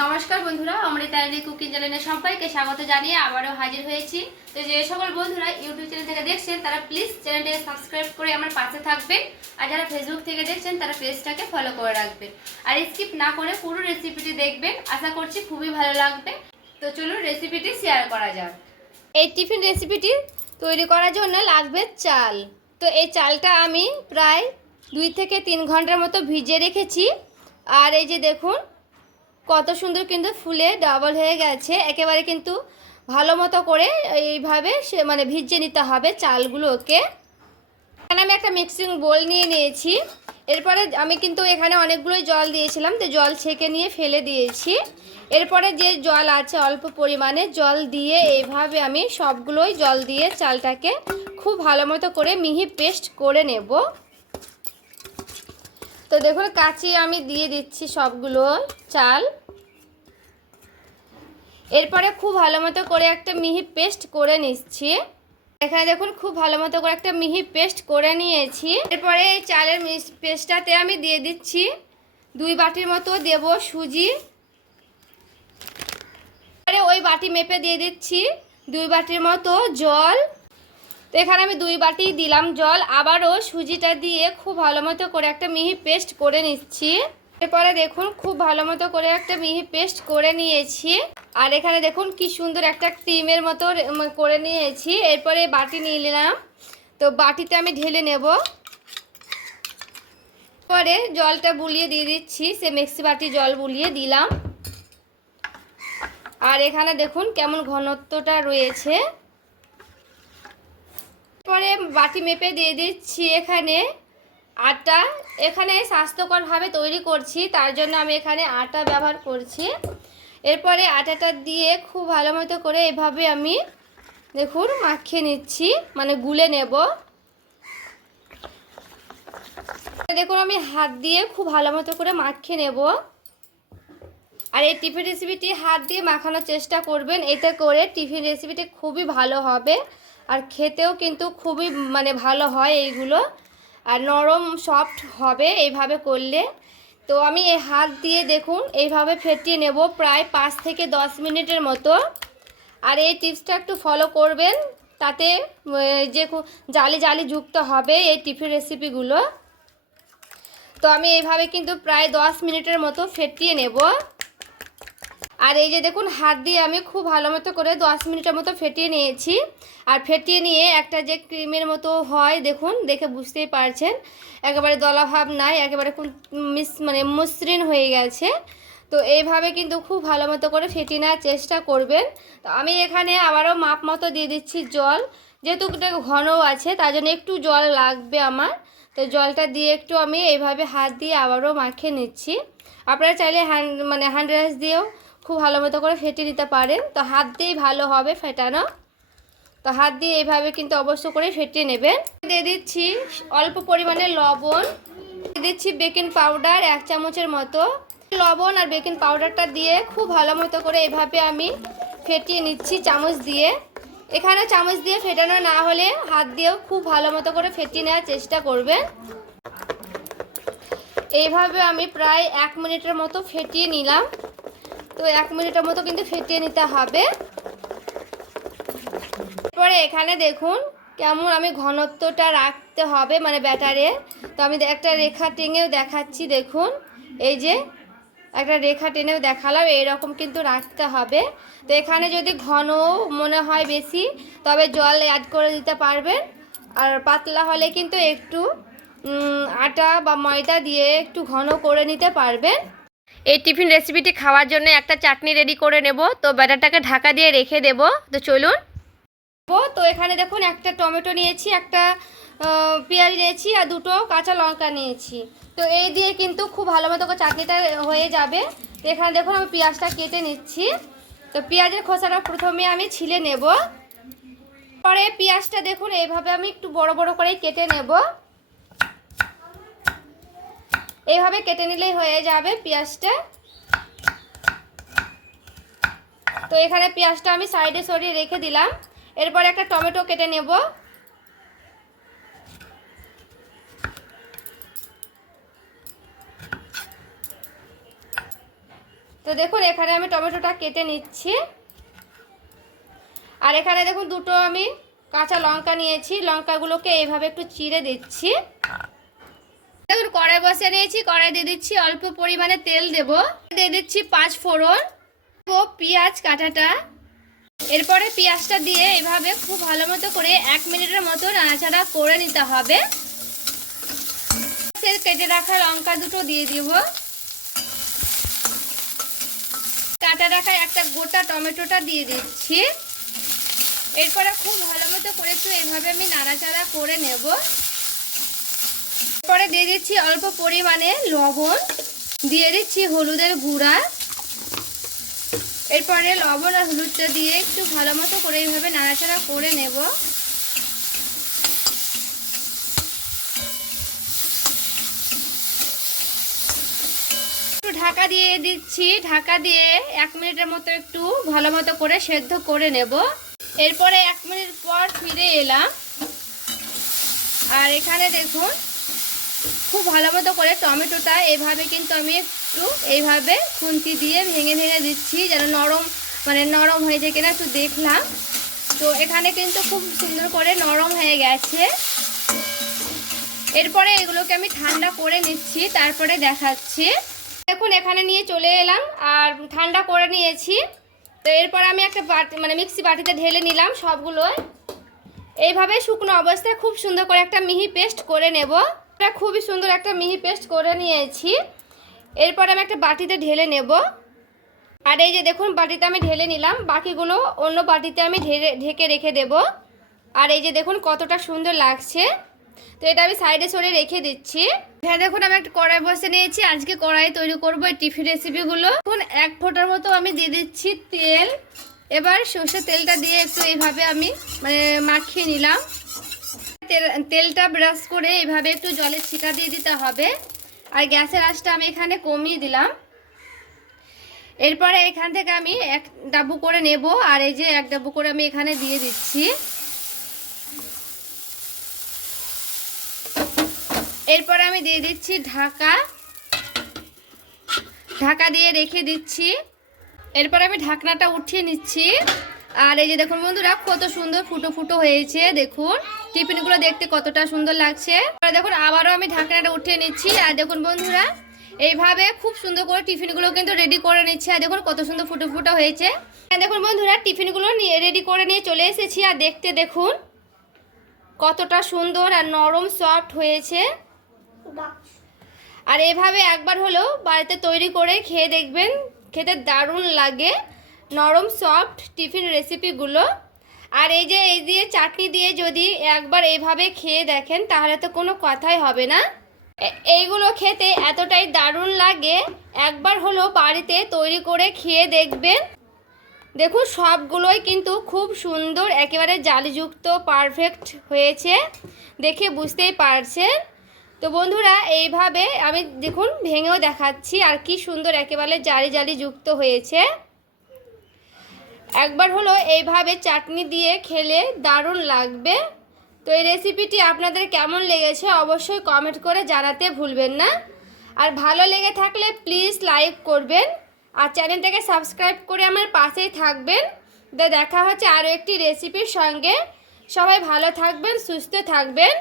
নমস্কার বন্ধুরা, অমৃতা কুকিং চ্যানেলে সবাইকে স্বাগত জানিয়ে আবারও হাজির হয়েছি। তো যে সকল বন্ধুরা ইউটিউব চ্যানেল থেকে দেখছেন তারা প্লিজ চ্যানেলটাকে সাবস্ক্রাইব করে আমার পাশে থাকবেন, আর যারা ফেসবুক থেকে দেখছেন তারা পেজটাকে ফলো করে রাখবেন, আর স্কিপ না করে পুরো রেসিপিটি দেখবেন। আশা করছি খুবই ভালো লাগবে। তো চলুন রেসিপিটি শেয়ার করা যাক। এই টিফিন রেসিপিটি তৈরি করার জন্য লাগবে চাল। তো এই চালটা আমি প্রায় 2 থেকে 3 ঘন্টার মতো ভিজিয়ে রেখেছি। আর এই যে দেখুন কত সুন্দর কিন্তু ফুলে ডাবল হয়ে গেছে। একেবারে কিন্তু ভালো মতো করে এইভাবে ভিজিয়ে নিতে হবে চালগুলোকে। এখানে আমি একটা মিক্সিং বোল নিয়ে নিয়েছি। এরপরে আমি কিন্তু এখানে অনেকগুলোই জল দিয়েছিলাম, তো জল ছেঁকে নিয়ে ফেলে দিয়েছি। এরপরে যে জল আছে অল্প পরিমাণে জল দিয়ে এইভাবে আমি সবগুলোই জল দিয়ে চালটাকে খুব ভালো মতো করে মিহি পেস্ট করে নেব। তো দেখুন কাঁচি আমি দিয়ে দিচ্ছি সবগুলো চাল। এরপরে খুব ভালো মতো করে একটা মিহি পেস্ট করে নিচ্ছি। এখানে দেখুন খুব ভালো মতো করে একটা মিহি পেস্ট করে নিয়েছি। এরপরে এই চালের পেস্টটাতে আমি দিয়ে দিচ্ছি 2 বাটির মতো দেব সুজি। এবারে ওই বাটি মেপে দিয়ে দিচ্ছি 2 বাটির মতো জল। তো এখানে আমি 2 বাটি দিলাম জল। আবারও সুজিটা দিয়ে খুব ভালো মতো করে একটা মিহি পেস্ট করে নিচ্ছি। এরপরে দেখুন খুব ভালো মতো করে একটা মিহি পেস্ট করে নিয়েছি। আর এখানে দেখুন কি সুন্দর একটা ক্রিমের মতো করে নিয়েছি। এরপরে বাটি নিয়ে নিলাম, তো বাটিতে আমি ঢেলে নেব। পরে জলটা বুলিয়ে দিয়ে দিচ্ছি, সে মিক্সি বাটি জল বুলিয়ে দিলাম। আর এখানে দেখুন কেমন ঘনত্বটা রয়েছে। পরে বাটি মেপে দিয়ে দিচ্ছি এখানে আটা। এখানে স্বাস্থ্যকরভাবে তৈরি করছি, তার জন্য আমি এখানে আটা ব্যবহার করছি। এরপরে আটাটা দিয়ে খুব ভালো মতো করে এভাবে আমি দেখুন মাখিয়ে নিচ্ছি, গুলে নেব। দেখুন আমি হাত দিয়ে খুব ভালো মতো করে মাখিয়ে নেব। আর এই টিফিন রেসিপিটি হাত দিয়ে মাখানোর চেষ্টা করবেন, এতে করে টিফিন রেসিপিটি খুবই ভালো হবে। আর খেতেও কিন্তু খুবই ভালো হয় এইগুলো, আর নরম সফট হবে এইভাবে করলে। তো আমি এই হাত দিয়ে দেখুন এইভাবে ফেটিয়ে নেব প্রায় 5 থেকে 10 মিনিটের মতো। আর এই টিপসটা একটু ফলো করবেন, তাতে যে জালি জালি যুক্ত হবে এই টিফিন রেসিপিগুলো। তো আমি এইভাবে কিন্তু প্রায় 10 মিনিটের মতো ফেটিয়ে নেব। আর এই যে দেখুন হাত দিয়ে আমি খুব ভালো মতো করে 10 মিনিটের মতো ফেটিয়ে নিয়েছি। আর ফেটিয়ে নিয়ে একটা যে ক্রিমের মতো হয় দেখুন, দেখে বুঝতেই পারছেন একেবারে দলাভাব নাই, একেবারে মসৃণ হয়ে গেছে। তো এইভাবে কিন্তু খুব ভালো মতো করে ফেটিয়ে নেওয়ার চেষ্টা করবেন। তো আমি এখানে আবারও মাপ মতো দিয়ে দিচ্ছি জল, যেহেতু এটা ঘন আছে তার জন্য একটু জল লাগবে আমার। তো জলটা দিয়ে একটু আমি এইভাবে হাত দিয়ে আবারও মাখিয়ে নিচ্ছি। আপনারা চাইলে হ্যান্ড রাইস দিয়েও খুব ভালো মতো করে ফেটিয়ে নিতে পারেন। তো হাত দিয়েই ভালো হবে ফেটানো। তো হাত দিয়ে এইভাবে কিন্তু অবশ্য করে ফেটিয়ে নেবেন। দিয়ে দিচ্ছি অল্প পরিমাণে লবণ, দিয়ে দিচ্ছি বেকিং পাউডার 1 চামচের মতো। লবণ আর বেকিং পাউডারটা দিয়ে খুব ভালো মতো করে এভাবে আমি ফেটিয়ে নিচ্ছি চামচ দিয়ে। এখানে চামচ দিয়ে ফেটানো না হলে হাত দিয়েও খুব ভালো মতো করে ফেটিয়ে নেওয়ার চেষ্টা করবেন। এইভাবে আমি প্রায় 1 মিনিটের মতো ফেটিয়ে নিলাম। তো 1 মিনিটের মতো কিন্তু ফেটিয়ে নিতে হবে। এরপরে এখানে দেখুন কেমন আমি ঘনত্বটা রাখতে হবে ব্যাটারে। তো আমি একটা রেখা টেনেও দেখাচ্ছি, দেখুন এই যে একটা রেখা টেনেও দেখালাম, এইরকম কিন্তু রাখতে হবে। তো এখানে যদি ঘন মনে হয় বেশি, তবে জল অ্যাড করে দিতে পারবেন। আর পাতলা হলে কিন্তু একটু আটা বা ময়দা দিয়ে একটু ঘন করে নিতে পারবেন। এই টিফিন রেসিপিটি খাওয়ার জন্য একটা চাটনি রেডি করে নেব। তো ব্যাটারটাকে ঢাকা দিয়ে রেখে দেব। তো চলুন। তো এখানে দেখুন একটা টমেটো নিয়েছি, একটা পেঁয়াজ নিয়েছি, আর 2টো কাঁচা লঙ্কা নিয়েছি। তো এই দিয়ে কিন্তু খুব ভালো মতো করে চাটনিটা হয়ে যাবে। তো এখানে দেখুন আমি পেঁয়াজটা কেটে নিচ্ছি। তো পেঁয়াজের খোসাটা প্রথমে আমি ছিলে নেব। পরে পেঁয়াজটা দেখুন এইভাবে আমি একটু বড় বড় করে কেটে নেব। এইভাবে কেটে নিলেই হয়ে যাবে পেঁয়াজটা। তো এখানে পেঁয়াজটা আমি সাইডে সরিয়ে রেখে দিলাম। এরপর একটা টমেটো কেটে নেব। তো দেখুন এখানে আমি টমেটোটা কেটে নিচ্ছি। আর এখানে দেখুন দুটো আমি কাঁচা লঙ্কা নিয়েছি, লঙ্কাগুলোকে এইভাবে একটু চিড়ে দিচ্ছি। দেখুন কড়াই বসিয়ে নিয়েছি, কড়াই দিয়ে দিচ্ছি অল্প পরিমাণে তেল দেব, দিয়ে দিচ্ছি 5 ফোড়ন ও পেঁয়াজ কাটাটা। এরপরে পেঁয়াজটা দিয়ে এইভাবে খুব ভালো মতো করে 1 মিনিটের মতো নাড়াচাড়া করে নিতে হবে। কেটে রাখা লঙ্কা দুটো দিয়ে দিব, কাটা রাখা একটা গোটা টমেটোটা দিয়ে দিচ্ছি। এরপরে খুব ভালো মতো করে একটু এইভাবে আমি নাড়াচাড়া করে নেব। এরপরে দিয়ে দিচ্ছি অল্প পরিমাণে লবণ, দিয়ে দিচ্ছি হলুদের গুঁড়া। এরপরে লবণ আর হলুদটা দিয়ে একটু ভালো মতো করে এইভাবে নাড়াচাড়া করে নেব। একটু ঢাকা দিয়ে দিচ্ছি, ঢাকা দিয়ে 1 মিনিটের মতো একটু ভালো মতো করে সেদ্ধ করে নেব। এরপরে 1 মিনিট পর ফিরে এলাম, আর এখানে দেখুন খুব ভালো মতো করে টমেটোটা এইভাবে কিন্তু আমি একটু এইভাবে খুন্তি দিয়ে ভেঙে ভেঙে দিচ্ছি, যেন নরম হয়ে যায় কিনা একটু দেখলাম। তো এখানে কিন্তু খুব সুন্দর করে নরম হয়ে গেছে। এরপরে এগুলোকে আমি ঠান্ডা করে নিচ্ছি, তারপরে দেখাচ্ছি। দেখুন এখানে নিয়ে চলে এলাম আর ঠান্ডা করে নিয়েছি। তো এরপর আমি একটা মিক্সি বাটিতে ঢেলে নিলাম সবগুলো। এইভাবে শুকনো অবস্থায় খুব সুন্দর করে একটা মিহি পেস্ট করে নেব। এটা খুবই সুন্দর একটা মিহি পেস্ট করে নিয়েছি। এরপর আমি একটা বাটিতে ঢেলে নেব। আর এই যে দেখুন বাটিতে আমি ঢেলে নিলাম, বাকিগুলো অন্য বাটিতে আমি ঢেকে রেখে দেব। আর এই যে দেখুন কতটা সুন্দর লাগছে। তো এটা আমি সাইডে সরে রেখে দিচ্ছি। হ্যাঁ দেখুন আমি একটা কড়াই বসে নিয়েছি, আজকে কড়াই তৈরি করবো এই টিফিন রেসিপিগুলো। এখন 1 ফোঁটার মতো আমি দিয়ে দিচ্ছি তেল। এবার সর্ষের তেলটা দিয়ে একটু এইভাবে আমি মাখিয়ে নিলাম। তেলটা ব্রাশ করে এইভাবে একটু জলের ছিটা দিয়ে দিতে হবে। আর গ্যাসের আঁচটা আমি এখানে কমিয়ে দিলাম। এরপরে এখান থেকে আমি 1 ডাব্বু করে নেব, আর এই যে 1 ডাব্বু করে আমি এখানে দিয়ে দিচ্ছি। এরপরে আমি দিয়ে দিচ্ছি ঢাকা দিয়ে রেখে দিচ্ছি। এরপর আমি ঢাকনাটা উঠিয়ে নিচ্ছি। আর এই যে দেখুন বন্ধুরা কত সুন্দর ফুটো ফুটো হয়েছে, দেখুন টিফিনগুলো দেখতে কতটা সুন্দর লাগছে। দেখুন আবারও আমি ঢাকনাটা উঠিয়ে নিচ্ছি। আর দেখুন বন্ধুরা এইভাবে খুব সুন্দর করে টিফিনগুলো কিন্তু রেডি করে নিচ্ছি। আর দেখুন কত সুন্দর ফুটো ফুটো হয়েছে। দেখুন বন্ধুরা টিফিনগুলো রেডি করে নিয়ে চলে এসেছি। আর দেখতে দেখুন কতটা সুন্দর আর নরম সফট হয়েছে। আর এভাবে একবার হলেও বাড়িতে তৈরি করে খেয়ে দেখবেন, খেতে দারুণ লাগে নরম সফট টিফিন রেসিপিগুলো। আর এই দিয়ে চাটনি দিয়ে যদি একবার এইভাবে খেয়ে দেখেন তাহলে তো কোনো কথাই হবে না। এইগুলো খেতে এতটাই দারুণ লাগে, একবার হলেও বাড়িতে তৈরি করে খেয়ে দেখবেন। দেখুন সবগুলোই কিন্তু খুব সুন্দর, একেবারে জালিযুক্ত পারফেক্ট হয়েছে, দেখে বুঝতেই পারছেন। তো বন্ধুরা এইভাবে আমি দেখুন ভেঙেও দেখাচ্ছি, আর কি সুন্দর একেবারে জালি যুক্ত হয়েছে। একবার হলো এইভাবে চাটনি দিয়ে খেলে দারুণ লাগবে। তো এই রেসিপিটি আপনাদের কেমন লেগেছে অবশ্যই কমেন্ট করে জানাতে ভুলবেন না। আর ভালো লেগে থাকলে প্লিজ লাইক করবেন, আর চ্যানেলটাকে সাবস্ক্রাইব করে আমার পাশেই থাকবেন। দেখা হচ্ছে আরও একটি রেসিপির সঙ্গে। সবাই ভালো থাকবেন, সুস্থ থাকবেন।